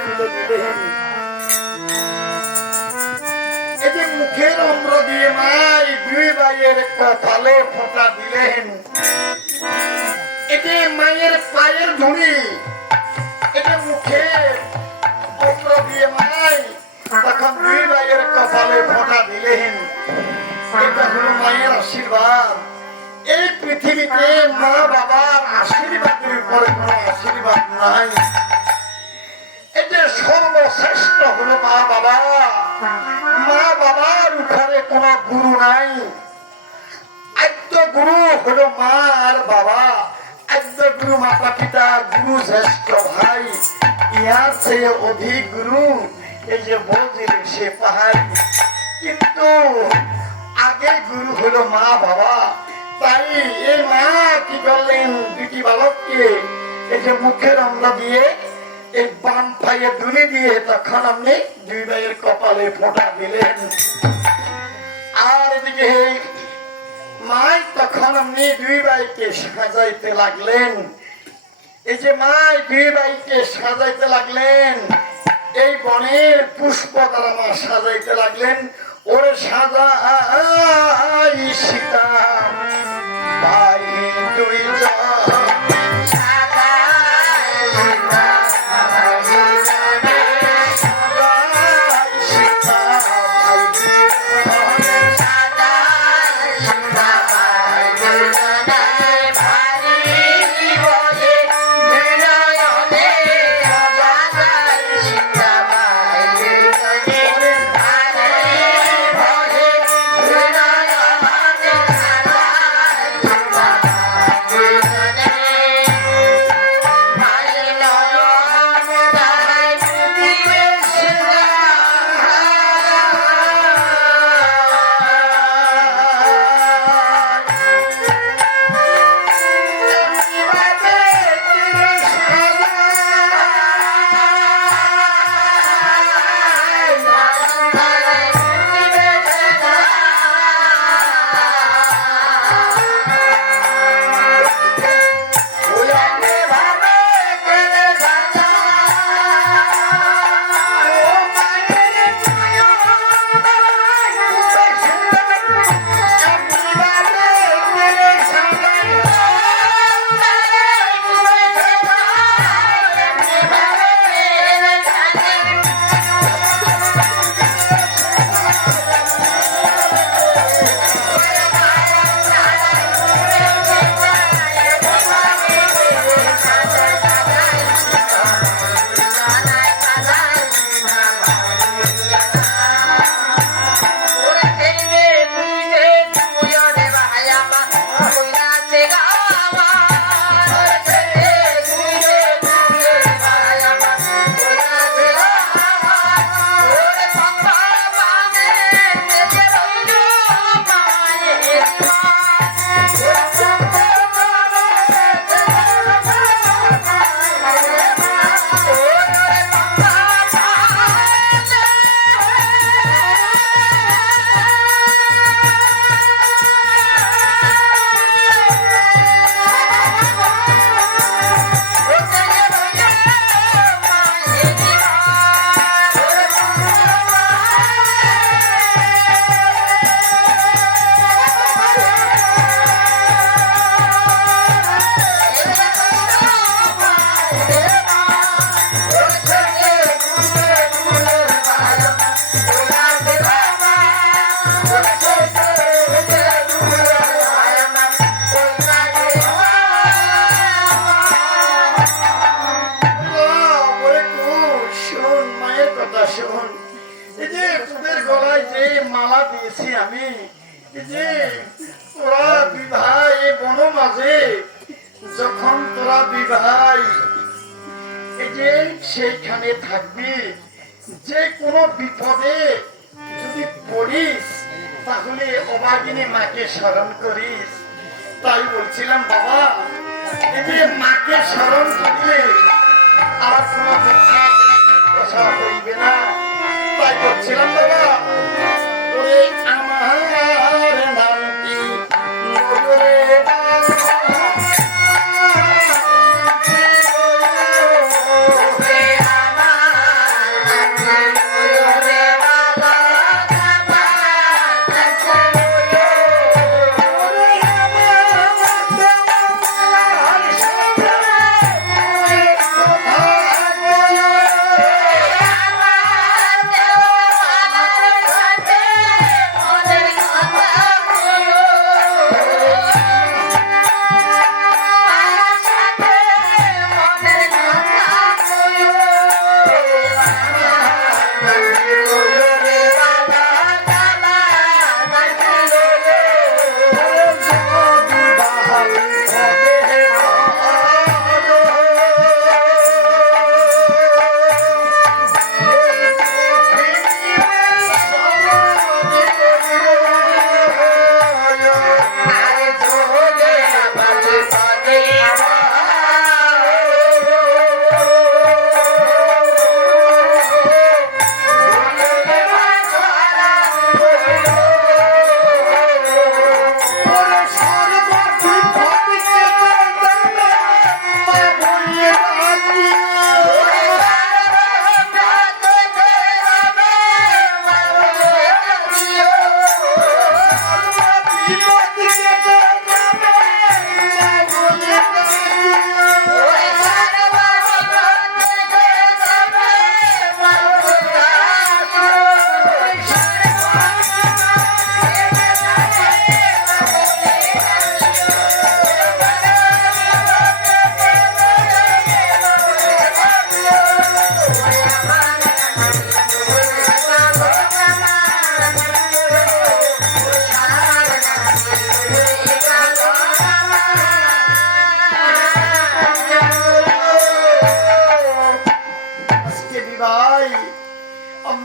তুলে তুলে দিলেন। এই যে মুখের অম্র দিয়ে মাই দুই ভাইয়ের কপালে ফোঁটা দিলেন। এই যে মায়ের পায়ের ধুলি, এই যে মুখের অম্র দিয়ে মাই তখন দুই ভাইয়ের কপালে ফোঁটা দিলেন। এটা হলো মায়ের আশীর্বাদ। এই পৃথিবীতে মা বাবার আশীর্বাদের উপরে কোনো আশীর্বাদ নাই। এই যে সর্বশ্রেষ্ঠ হলো মা বাবা। মা বাবার উপরে কোনো গুরু নাই। আদ্য গুরু হলো মা আর বাবা। আদ্য গুরু মাতা পিতা, গুরু জ্যেষ্ঠ ভাই, ইয়ার চেয়ে অধিক গুরু এই যে বলছিল সে পাহাড়। কিন্তু আগে গুরু হলো মা বাবা। তাই এই মা কি করলেন, দুটি বালককে এই যে মুখের অন্ন দিয়ে এই বাম পায়ে দুলি দিয়ে তখন আপনি দুই ভাইয়ের কপালে ফোঁটা দিলেন। আর এদিকে মাই তখন আপনি দুই ভাইকে সাজাইতে লাগলেন। এই যে মাই দুই ভাইকে সাজাইতে লাগলেন, এই বনের পুষ্প দ্বারা মা সাজাইতে লাগলেন। ওরে সাজা সীতা ভাই দুই সেইখানে থাকবি। যে কোনো বিপদে যদি পড়িস তাহলে অবাগিনী মাকে স্মরণ করিস। তাই বলছিলাম বাবা, এই যে মাকে স্মরণ করলে আর কোনো কথা হইবে না। তাই বলছিলাম বাবা, ওরে আমার নাম কি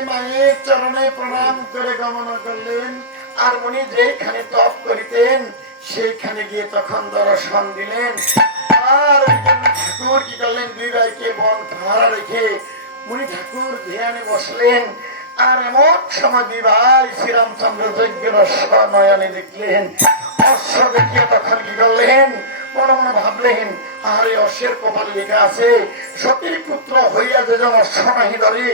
উনি মায়ের চরণে প্রণাম করে গমন করলেন। আর উনি যেখানে তপ করিতেন সেইখানে গিয়ে তখন দর্শন দিলেন। আর ঠাকুর কি করলেন, দুই ভাইকে বন ধারা রেখে মুনি ঠাকুর ধ্যানে বসলেন। আর এমন সময় দুই ভাই শ্রীরামচন্দ্র যজ্ঞের অশ্ব নয়নে দেখলেন। অশ্ব দেখিয়ে তখন কি করলেন, মনে মনে ভাবলেন, আরে অশ্বের কপাল লেখা আছে সতীর পুত্র হইয়া যে জন অশ্ব নাহি ধরে,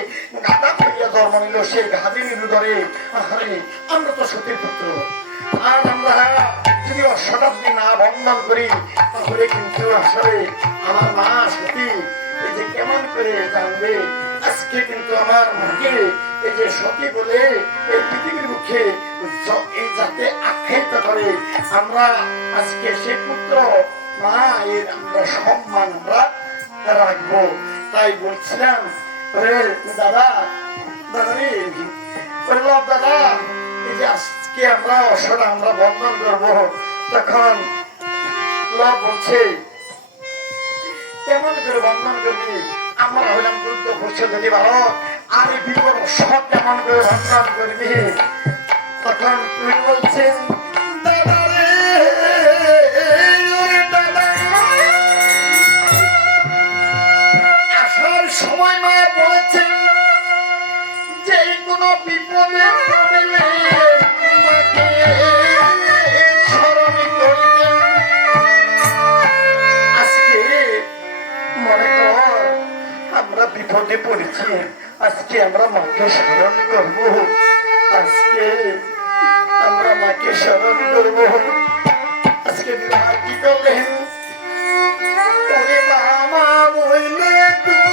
গাধা হইয়া জন্ম নিল সে গাধিনীর ধরে। আরে আমরা তো সতীর পুত্র, আর আমরা যদি অশ্বটাব্দী না বন্ধন করি তাহলে কিন্তু আসলে আমার মা সতী এই যে কেমন করে জানবে। আজকে কিন্তু আমার মাকে এই যে সতী বলে এই পৃথিবীর মুখে যাতে আখ্যায়িত করে, আমরা আজকে সে পুত্র মা এর আমরা সম্মান আমরা রাখবো। তাই বলছিলাম দাদা দাদা দাদা এই যে আজকে আমরা অশ্বটা আমরা বন্ধন করবো, তখন লব বলছে কেমন করে বন্ধন করবি, আমরা হইলাম দুর্গ পুষ্য যদি বালক, আর এই বিপদ সব কেমন করে বন্ধন করবি। তখন তুই বলছেন দাদা রে দাদা, আসার সময় মা বলেছেন যে কোনো বিপদে পড়লে মাকে স্মরণ করিবেন। আজকে মনে কর আমরা বিপদে পড়েছি, আজকে আমরা মাকে স্মরণ করব, আজকে আমরা মাকে স্মরণ করব। আজকে মা কি করলেন, ওরে মামা বইলে তুই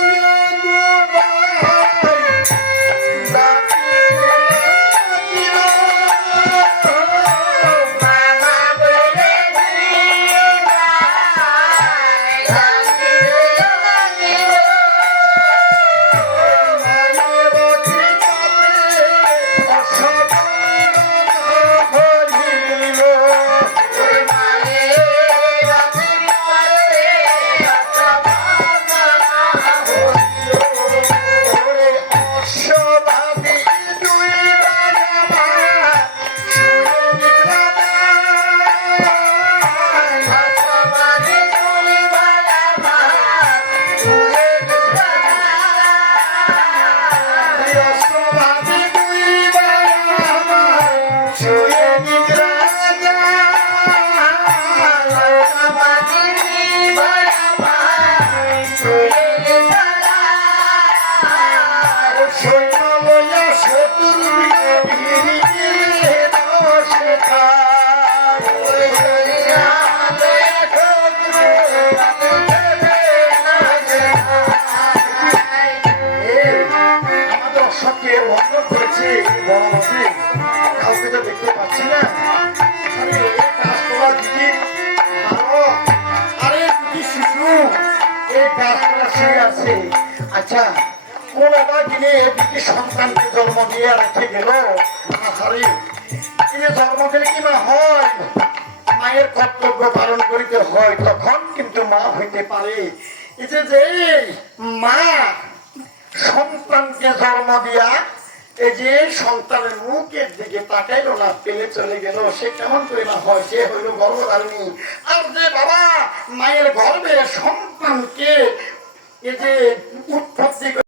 কাউকে তো দেখতে পাচ্ছি না। আরে গাছতলা দিদি আরে দিদি শিশু এই গাছতলা শুয়ে আছে। আচ্ছা কোন আবার দিনে দিদি সন্তানকে জন্ম দিয়ে রেখে গেল, আরে জন্ম দিলে কি মা হয়, মায়ের কর্তব্য পালন করিতে হয়, তখন কিন্তু মা হইতে পারে। এই যে মা সন্তানকে জন্ম দিয়া এই যে সন্তানের মুখের দিকে তাকাইল না, পেলে চলে গেল, সে কেমন করে না হয়, সে হইল গর্ভধারিণী। আর যে বাবা মায়ের গর্ভে সন্তানকে এই যে উৎপন্ন